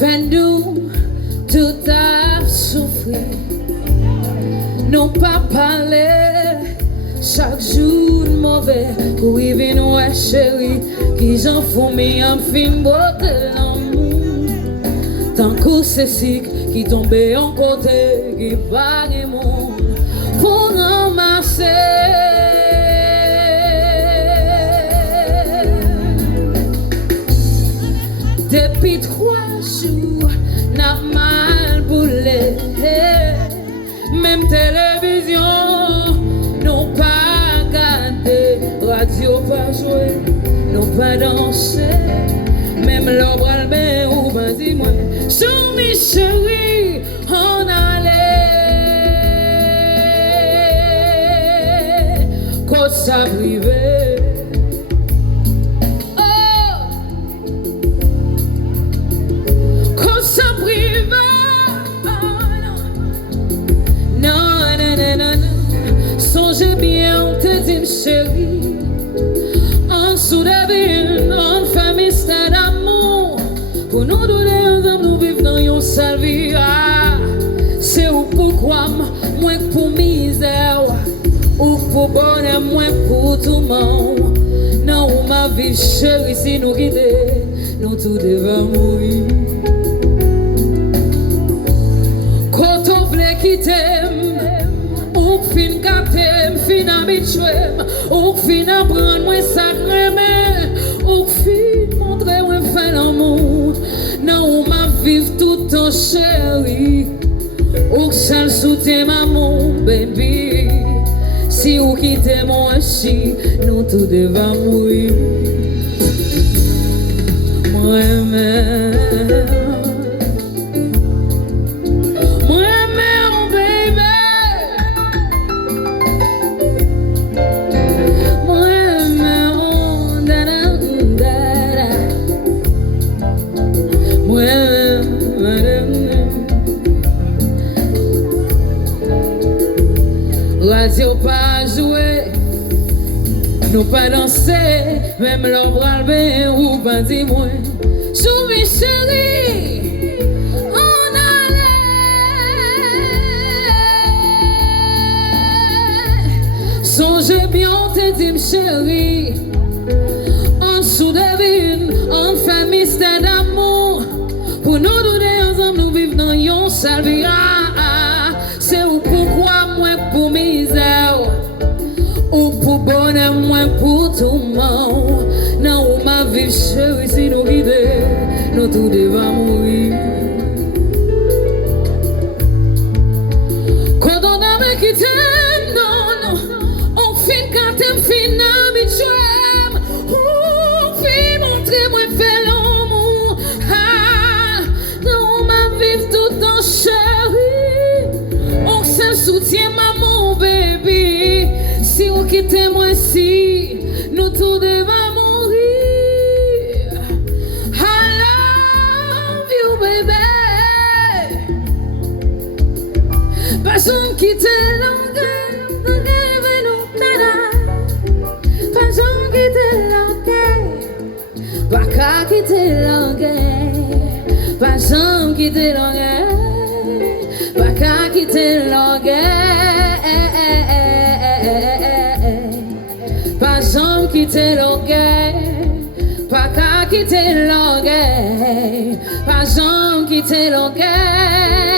Fais-nous tout à souffrir, non pas parler chaque jour mauvais pour y venir, ouais, chérie, qui j'en fous, mais en fin beauté l'amour. Tant que c'est sick qui tombe en côté, qui vague monde pour ramasser. Depuis 3 jours, n'a mal boulé. Même télévision, non pas gardé. Radio pas joué, non pas dansé. Même l'ombre almé ou ben dis-moi. Sur mes chéris, on allait. Quand ça privait. Songez bien, te dis chérie, en dessous de ville, en famille, c'est d'amour. Pour nous donner ensemble, nous vivons dans une seule vie. Ah, c'est ou pourquoi, moins pour misère, ou pour bonheur, moins pour tout le monde. Non, ma vie chérie, si nous quitter, nous tous devons mourir. Quand on voulait quitter, ou fin capter, fin habitué, ou fin apprendre moi sacré, ou fin montrer moi faire l'amour. Non, ou m'a vivre tout en chérie, ou seul soutien maman, baby. Si ou quittez moi chi, nous tous devons mourir. Moi-même. Radio pas jouer, nous pas danser, même l'ombre albé ou pas dis-moi. Sous mes chéris, on allait. Songez bien, te dis chérie, en dessous de ville, en famille, c'est d'amour. Pour nous donner ensemble, nous vivons dans yon salvia. C'est ou pourquoi moi pour misère, ou pour bonheur moi pour tout le monde. Non, ou ma vie chérie, si nous guider, nous tous devons mourir. Quand on a me quitté, non, on fin quand on fin habitué, on fin montrer moi fait l'amour. Ah, non, ma vie tout en chérie. Soutien maman, baby. Si vous quittez moi ici, nous tous devons mourir. I love you, baby. Personne quitte l'enquête, personne quitte l'enquête, pas qu'à quitter l'enquête, personne quitte l'enquête. Pas qu'à quitter l'enquête, pas jamais quitter l'enquête, pas qu'à quitter l'enquête, pas jamais quitter l'enquête.